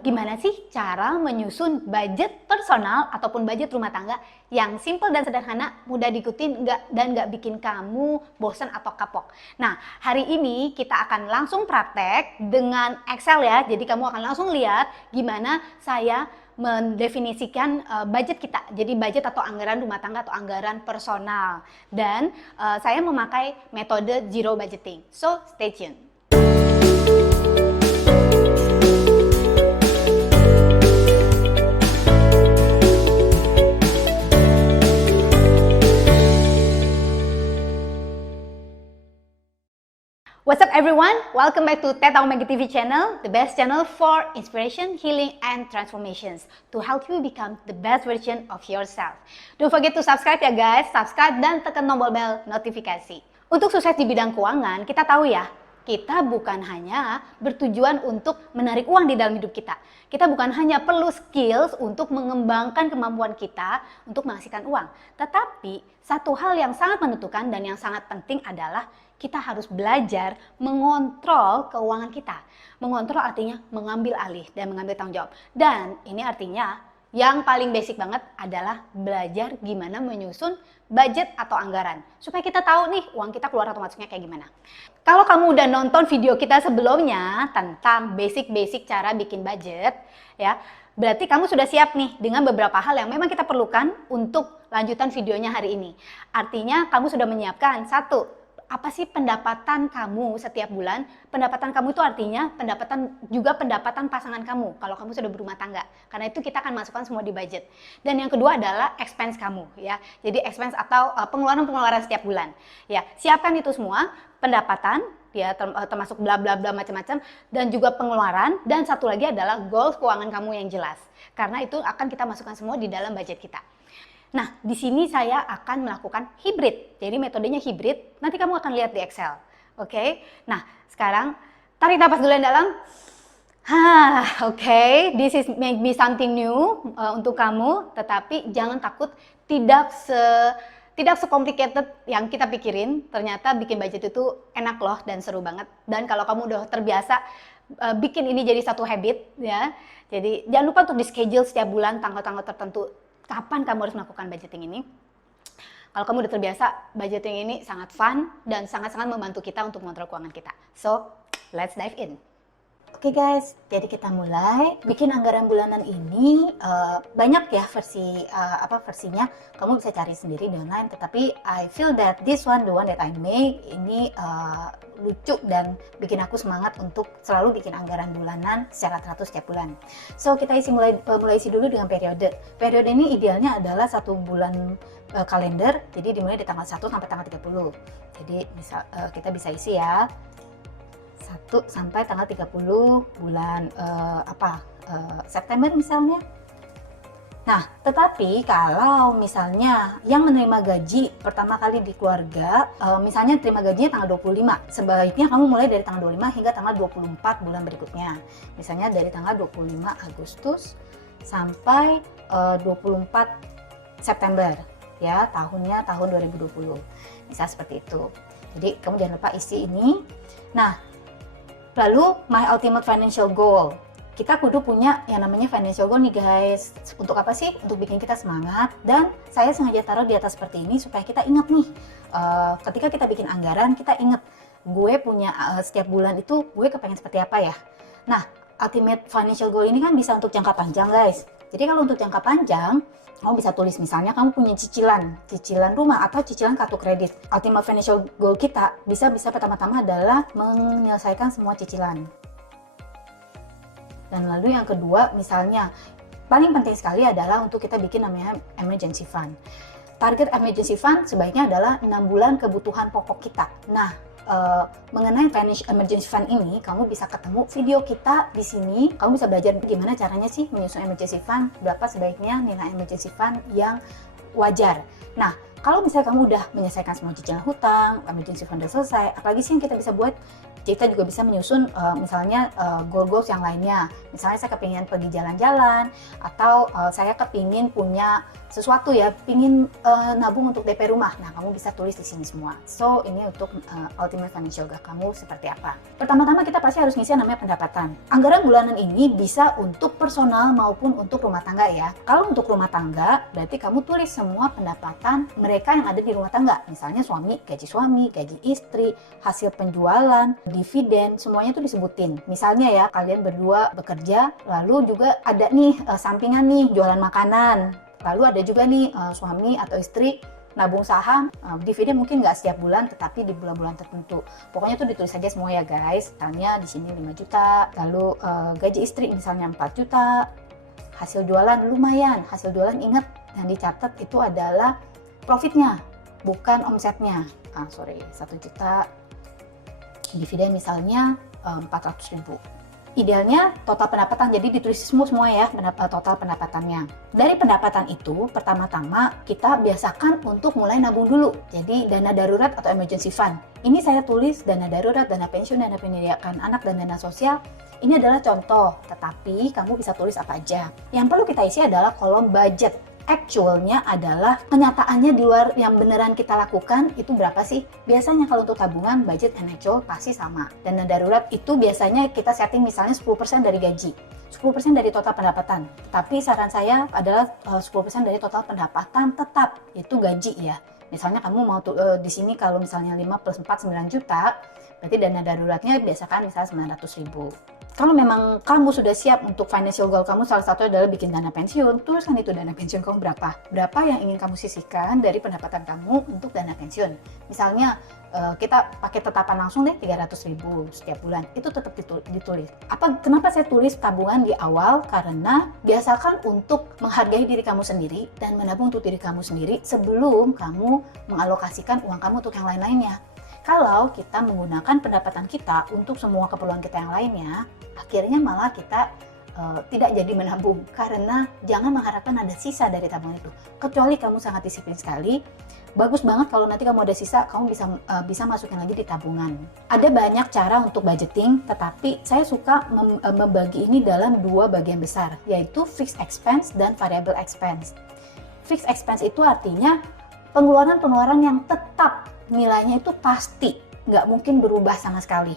Gimana sih cara menyusun budget personal ataupun budget rumah tangga yang simple dan sederhana, mudah diikutin dan nggak bikin kamu bosan atau kapok. Nah, hari ini kita akan langsung praktek dengan Excel ya. Jadi kamu akan langsung lihat gimana saya mendefinisikan budget kita. Jadi budget atau anggaran rumah tangga atau anggaran personal. Dan saya memakai metode zero budgeting. So, stay tuned. What's up everyone? Welcome back to Teta Omega TV channel, the best channel for inspiration, healing, and transformations to help you become the best version of yourself. Don't forget to subscribe ya guys, subscribe dan tekan tombol bel notifikasi. Untuk sukses di bidang keuangan, kita tahu ya, kita bukan hanya bertujuan untuk menarik uang di dalam hidup kita. Kita bukan hanya perlu skills untuk mengembangkan kemampuan kita untuk menghasilkan uang. Tetapi satu hal yang sangat menentukan dan yang sangat penting adalah kita harus belajar mengontrol keuangan kita. Mengontrol artinya mengambil alih dan mengambil tanggung jawab. Dan ini artinya yang paling basic banget adalah belajar gimana menyusun budget atau anggaran. Supaya kita tahu nih uang kita keluar atau masuknya kayak gimana. Kalau kamu udah nonton video kita sebelumnya tentang basic-basic cara bikin budget, ya, berarti kamu sudah siap nih dengan beberapa hal yang memang kita perlukan untuk lanjutan videonya hari ini. Artinya kamu sudah menyiapkan satu, apa sih pendapatan kamu setiap bulan? Pendapatan kamu itu artinya pendapatan pasangan kamu kalau kamu sudah berumah tangga. Karena itu kita akan masukkan semua di budget. Dan yang kedua adalah expense kamu ya. Jadi expense atau pengeluaran-pengeluaran setiap bulan. Ya, siapkan itu semua, pendapatan ya termasuk bla bla bla macam-macam dan juga pengeluaran, dan satu lagi adalah goals keuangan kamu yang jelas. Karena itu akan kita masukkan semua di dalam budget kita. Nah, di sini saya akan melakukan hybrid. Jadi metodenya hybrid, nanti kamu akan lihat di Excel. Oke? Nah, sekarang tarik napas dulu yang dalam. Oke, this is maybe something new untuk kamu, tetapi jangan takut, tidak se-complicated yang kita pikirin. Ternyata bikin budget itu enak loh dan seru banget. Dan kalau kamu udah terbiasa bikin ini jadi satu habit ya. Jadi jangan lupa untuk di-schedule setiap bulan tanggal-tanggal tertentu kapan kamu harus melakukan budgeting ini. Kalau kamu udah terbiasa, budgeting ini sangat fun dan sangat-sangat membantu kita untuk mengontrol keuangan kita. So, let's dive in. Oke guys, jadi kita mulai bikin anggaran bulanan ini. Banyak ya versinya. Kamu bisa cari sendiri di online. Tetapi I feel that this one, the one that I make ini lucu dan bikin aku semangat untuk selalu bikin anggaran bulanan secara teratur setiap bulan. So kita mulai isi dulu dengan periode. Periode ini idealnya adalah satu bulan kalender. Jadi dimulai di tanggal 1 sampai tanggal 30. Jadi kita bisa isi ya. 1 sampai tanggal 30 bulan September misalnya. Nah, tetapi kalau misalnya yang menerima gaji pertama kali di keluarga, misalnya terima gajinya tanggal 25, sebaiknya kamu mulai dari tanggal 25 hingga tanggal 24 bulan berikutnya. Misalnya dari tanggal 25 Agustus sampai 24 September, ya, tahunnya tahun 2020. Bisa seperti itu. Jadi kamu jangan lupa isi ini. Nah, lalu my ultimate financial goal. Kita kudu punya yang namanya financial goal nih guys. Untuk apa sih? Untuk bikin kita semangat. Dan saya sengaja taruh di atas seperti ini supaya kita ingat nih. Ketika kita bikin anggaran, kita ingat gue punya setiap bulan itu gue kepengen seperti apa ya. Nah, ultimate financial goal ini kan bisa untuk jangka panjang guys. Jadi kalau untuk jangka panjang, kamu bisa tulis misalnya kamu punya cicilan rumah atau cicilan kartu kredit. Ultimate financial goal kita bisa pertama-tama adalah menyelesaikan semua cicilan. Dan lalu yang kedua misalnya paling penting sekali adalah untuk kita bikin namanya emergency fund. Target emergency fund sebaiknya adalah 6 bulan kebutuhan pokok kita. Nah, mengenai financial emergency fund ini, kamu bisa ketemu video kita di sini. Kamu bisa belajar gimana caranya sih menyusun emergency fund, berapa sebaiknya nilai emergency fund yang wajar. Nah, kalau misalnya kamu udah menyelesaikan semua cicilan hutang, emergency fund udah selesai, apalagi sih yang kita bisa buat? Kita juga bisa menyusun misalnya goal-goals yang lainnya. Misalnya saya kepingin pergi jalan-jalan, atau saya kepingin punya sesuatu ya, pingin nabung untuk DP rumah. Nah, kamu bisa tulis di sini semua. So, ini untuk ultimate financial goal kamu seperti apa. Pertama-tama kita pasti harus ngisi yang namanya pendapatan. Anggaran bulanan ini bisa untuk personal maupun untuk rumah tangga ya. Kalau untuk rumah tangga, berarti kamu tulis semua pendapatan mereka yang ada di rumah tangga. Misalnya suami, gaji istri, hasil penjualan, dividen, semuanya tuh disebutin. Misalnya ya, kalian berdua bekerja, lalu juga ada nih sampingan nih jualan makanan. Lalu ada juga nih suami atau istri nabung saham, dividen mungkin nggak setiap bulan, tetapi di bulan-bulan tertentu. Pokoknya tuh ditulis saja semua ya guys. Misalnya di sini 5 juta, lalu gaji istri misalnya 4 juta, hasil jualan lumayan. Hasil jualan ingat yang dicatat itu adalah profitnya, bukan omsetnya. 1 juta, dividen misalnya 400.000. Idealnya total pendapatan, jadi ditulis semua ya total pendapatannya. Dari pendapatan itu, pertama-tama kita biasakan untuk mulai nabung dulu. Jadi dana darurat atau emergency fund. Ini saya tulis dana darurat, dana pensiun, dana pendidikan anak, dan dana sosial. Ini adalah contoh, tetapi kamu bisa tulis apa aja. Yang perlu kita isi adalah kolom budget. Actualnya adalah kenyataannya di luar yang beneran kita lakukan itu berapa sih? Biasanya kalau untuk tabungan, budget and actual pasti sama. Dana darurat itu biasanya kita setting misalnya 10% dari gaji, 10% dari total pendapatan. Tapi saran saya adalah 10% dari total pendapatan tetap, itu gaji ya. Misalnya kamu mau di sini kalau misalnya 5 plus 4, 9 juta, berarti dana daruratnya biasakan misalnya 900.000. Kalau memang kamu sudah siap untuk financial goal kamu, salah satu adalah bikin dana pensiun, tuliskan itu dana pensiun kamu berapa. Berapa yang ingin kamu sisihkan dari pendapatan kamu untuk dana pensiun. Misalnya kita pakai tetapan langsung deh 300.000 setiap bulan, itu tetap ditulis. Kenapa saya tulis tabungan di awal? Karena biasakan untuk menghargai diri kamu sendiri dan menabung untuk diri kamu sendiri sebelum kamu mengalokasikan uang kamu untuk yang lain-lainnya. Kalau kita menggunakan pendapatan kita untuk semua keperluan kita yang lainnya, akhirnya malah kita tidak jadi menabung, karena jangan mengharapkan ada sisa dari tabungan itu. Kecuali kamu sangat disiplin sekali, bagus banget kalau nanti kamu ada sisa, kamu bisa masukin lagi di tabungan. Ada banyak cara untuk budgeting, tetapi saya suka membagi ini dalam 2 bagian besar, yaitu fixed expense dan variable expense. Fixed expense itu artinya pengeluaran-pengeluaran yang tetap nilainya itu pasti, nggak mungkin berubah sama sekali.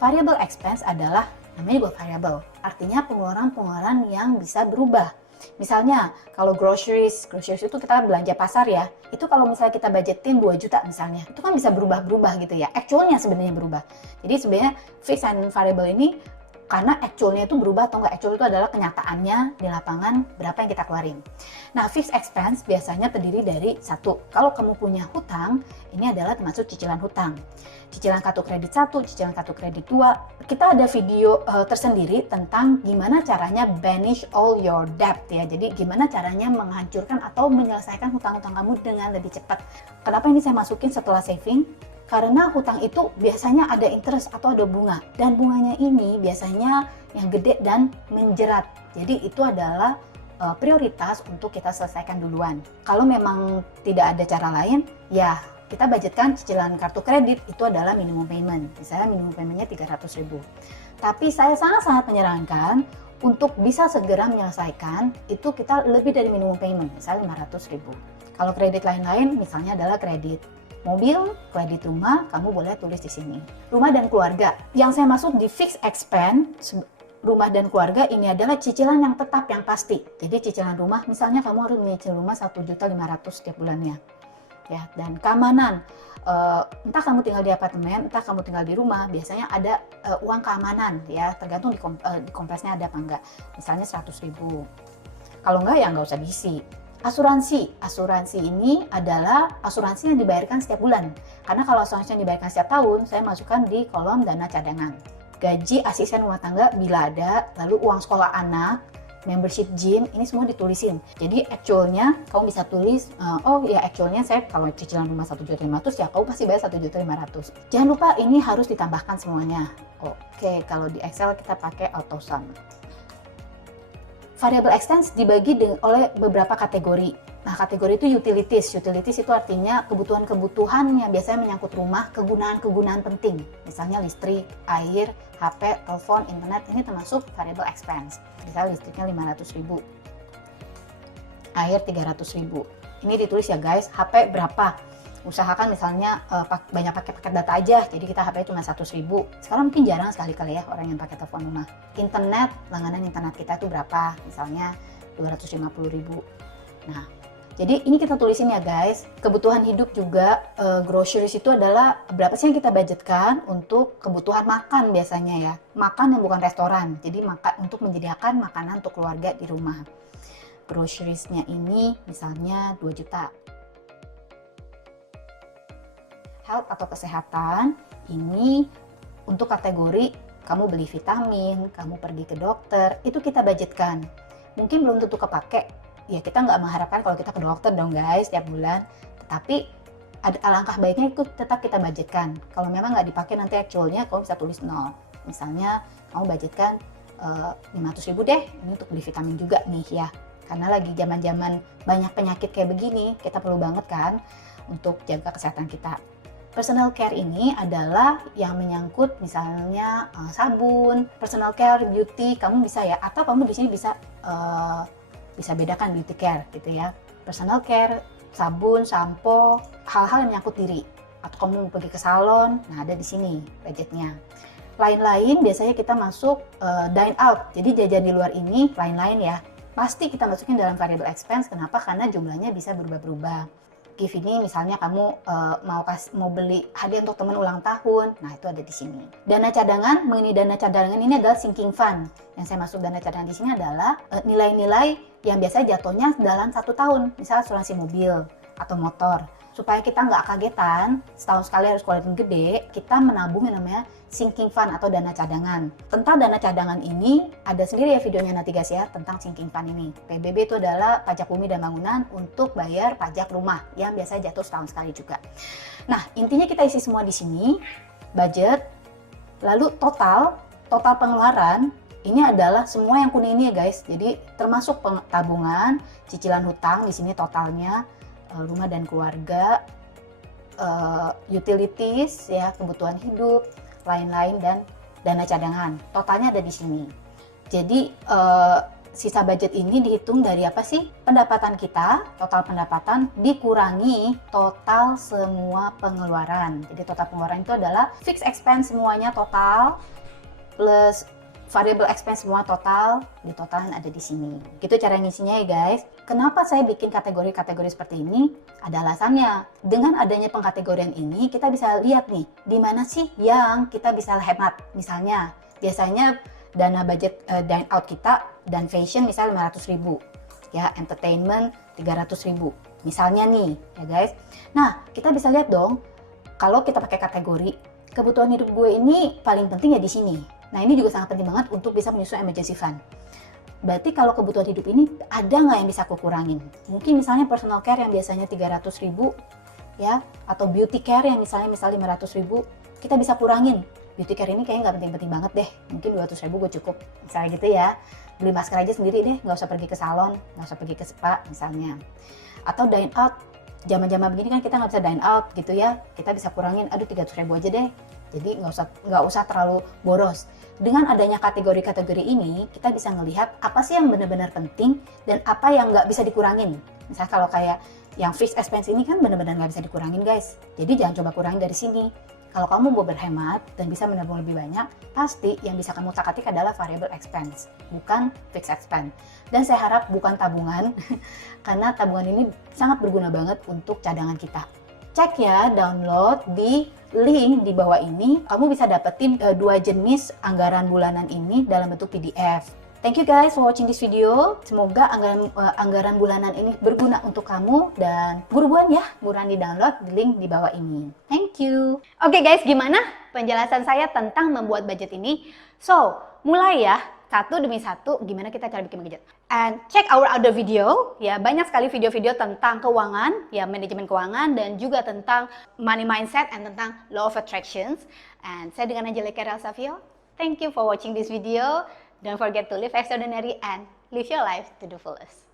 Variable expense adalah, namanya juga variable, artinya pengeluaran-pengeluaran yang bisa berubah. Misalnya, kalau groceries itu kita belanja pasar ya, itu kalau misalnya kita budgetin 2 juta misalnya, itu kan bisa berubah-berubah gitu ya, actualnya sebenarnya berubah. Jadi sebenarnya fixed and variable ini, karena actualnya itu berubah atau nggak, actual itu adalah kenyataannya di lapangan berapa yang kita keluarin. Nah, fixed expense biasanya terdiri dari 1, kalau kamu punya hutang, ini adalah termasuk cicilan hutang. Cicilan kartu kredit 1, cicilan kartu kredit 2. Kita ada video tersendiri tentang gimana caranya banish all your debt ya. Jadi gimana caranya menghancurkan atau menyelesaikan hutang-hutang kamu dengan lebih cepat. Kenapa ini saya masukin setelah saving? Karena hutang itu biasanya ada interest atau ada bunga, dan bunganya ini biasanya yang gede dan menjerat. Jadi itu adalah prioritas untuk kita selesaikan duluan. Kalau memang tidak ada cara lain, ya kita budgetkan cicilan kartu kredit itu adalah minimum payment. Misalnya minimum paymentnya 300.000. Tapi saya sangat-sangat menyarankan untuk bisa segera menyelesaikan itu kita lebih dari minimum payment, misalnya 500.000. Kalau kredit lain-lain misalnya adalah kredit mobil, kredit rumah, kamu boleh tulis di sini. Rumah dan keluarga. Yang saya maksud di fixed expense, rumah dan keluarga ini adalah cicilan yang tetap, yang pasti. Jadi cicilan rumah, misalnya kamu harus menyicil rumah 1.500.000 setiap bulannya. Ya, dan keamanan. Entah kamu tinggal di apartemen, entah kamu tinggal di rumah, biasanya ada uang keamanan ya, tergantung di komplesnya ada apa enggak. Misalnya 100.000. Kalau enggak ya enggak usah diisi. Asuransi ini adalah asuransi yang dibayarkan setiap bulan. Karena kalau asuransi yang dibayarkan setiap tahun, saya masukkan di kolom dana cadangan. Gaji asisten rumah tangga bila ada, lalu uang sekolah anak, membership gym, ini semua ditulisin. Jadi actualnya kamu bisa tulis, actualnya saya kalau cicilan rumah 1.500.000 ya kamu pasti bayar 1.500.000. Jangan lupa ini harus ditambahkan semuanya. Oke, kalau di Excel kita pakai AutoSum. variable expense dibagi oleh beberapa kategori. Nah, kategori itu utilities. Utilities itu artinya kebutuhan-kebutuhan yang biasanya menyangkut rumah, kegunaan-kegunaan penting. Misalnya listrik, air, HP, telepon, internet, ini termasuk variable expense. Misalnya listriknya 500.000, air 300.000. Ini ditulis ya guys, HP berapa? Usahakan misalnya banyak pakai data aja, jadi kita HP cuma 100.000. Sekarang mungkin jarang sekali-kali ya orang yang pakai telepon rumah. Internet, langganan internet kita itu berapa? Misalnya 250.000. Nah, jadi ini kita tulisin ya guys. Kebutuhan hidup juga, groceries itu adalah berapa sih yang kita budgetkan untuk kebutuhan makan biasanya ya. Makan yang bukan restoran, jadi untuk menyediakan makanan untuk keluarga di rumah. Groceriesnya ini misalnya 2 juta. Health atau kesehatan, ini untuk kategori kamu beli vitamin, kamu pergi ke dokter, itu kita budgetkan. Mungkin belum tentu kepake, ya kita nggak mengharapkan kalau kita ke dokter dong guys tiap bulan, tetapi alangkah baiknya itu tetap kita budgetkan. Kalau memang nggak dipakai nanti actualnya kamu bisa tulis 0. Misalnya kamu budgetkan 500.000 deh, ini untuk beli vitamin juga nih ya. Karena lagi zaman-zaman banyak penyakit kayak begini, kita perlu banget kan untuk jaga kesehatan kita. Personal care ini adalah yang menyangkut misalnya sabun, personal care, beauty, kamu bisa ya, atau kamu di sini bisa bedakan beauty care gitu ya. Personal care, sabun, sampo, hal-hal yang menyangkut diri. Atau kamu mau pergi ke salon, nah ada di sini budgetnya. Lain-lain biasanya kita masuk dine out, jadi jajan di luar ini lain-lain ya. Pasti kita masukin dalam variable expense, kenapa? Karena jumlahnya bisa berubah-berubah. Gift ini misalnya kamu mau beli hadiah untuk teman ulang tahun, nah itu ada di sini. Dana cadangan, mengenai dana cadangan ini adalah sinking fund. Yang saya masuk dana cadangan di sini adalah nilai-nilai yang biasanya jatuhnya dalam 1 tahun, misalnya asuransi mobil atau motor. Supaya kita nggak kagetan, setahun sekali harus keluarin gede, kita menabung yang namanya sinking fund atau dana cadangan. Tentang dana cadangan ini, ada sendiri ya videonya nanti guys ya, tentang sinking fund ini. PBB itu adalah pajak bumi dan bangunan untuk bayar pajak rumah, yang biasa jatuh setahun sekali juga. Nah, intinya kita isi semua di sini, budget, lalu total pengeluaran, ini adalah semua yang kuning ini ya guys, jadi termasuk tabungan, cicilan hutang, di sini totalnya, rumah dan keluarga, utilities ya, kebutuhan hidup, lain-lain, dan dana cadangan. Totalnya ada di sini. Jadi sisa budget ini dihitung dari apa sih? Pendapatan kita, total pendapatan dikurangi total semua pengeluaran. Jadi total pengeluaran itu adalah fixed expense semuanya total plus variable expense semua total, di totalan ada di sini. Gitu cara ngisinya ya guys. Kenapa saya bikin kategori-kategori seperti ini? Ada alasannya. Dengan adanya pengkategorian ini, kita bisa lihat nih, di mana sih yang kita bisa hemat. Misalnya, biasanya dana budget dine out kita dan fashion misalnya 500.000. Ya, entertainment 300.000. Misalnya nih, ya guys. Nah, kita bisa lihat dong, kalau kita pakai kategori, kebutuhan hidup gue ini paling penting ya di sini. Nah, ini juga sangat penting banget untuk bisa menyusun emergency fund. Berarti kalau kebutuhan hidup ini ada nggak yang bisa aku kurangin? Mungkin misalnya personal care yang biasanya 300.000 ya, atau beauty care yang misalnya 500.000, kita bisa kurangin. Beauty care ini kayaknya nggak penting-penting banget deh. Mungkin 200.000 gue cukup. Misalnya gitu ya. Beli masker aja sendiri deh, nggak usah pergi ke salon, nggak usah pergi ke spa misalnya. Atau dine out. Zaman-zaman begini kan kita nggak bisa dine out gitu ya. Kita bisa kurangin, 300.000 aja deh. Jadi nggak usah terlalu boros. Dengan adanya kategori-kategori ini, kita bisa ngelihat apa sih yang benar-benar penting dan apa yang nggak bisa dikurangin. Misalnya kalau kayak yang fixed expense ini kan benar-benar nggak bisa dikurangin guys. Jadi jangan coba kurangin dari sini. Kalau kamu mau berhemat dan bisa menabung lebih banyak, pasti yang bisa kamu tak-atik adalah variable expense, bukan fixed expense. Dan saya harap bukan tabungan, karena tabungan ini sangat berguna banget untuk cadangan kita. Cek ya, download di link di bawah ini. Kamu bisa dapetin 2 jenis anggaran bulanan ini dalam bentuk PDF. Thank you guys for watching this video. Semoga anggaran bulanan ini berguna untuk kamu, dan buruan ya, buruan di download di link di bawah ini. Thank you. Oke guys, gimana penjelasan saya tentang membuat budget ini? So, mulai ya, satu demi satu gimana kita cara bikin budget. And check our other video, ya banyak sekali video-video tentang keuangan, ya manajemen keuangan, dan juga tentang money mindset and tentang law of attractions. And saya dengan Angelica Relsavio. Thank you for watching this video. Don't forget to live extraordinary and live your life to the fullest.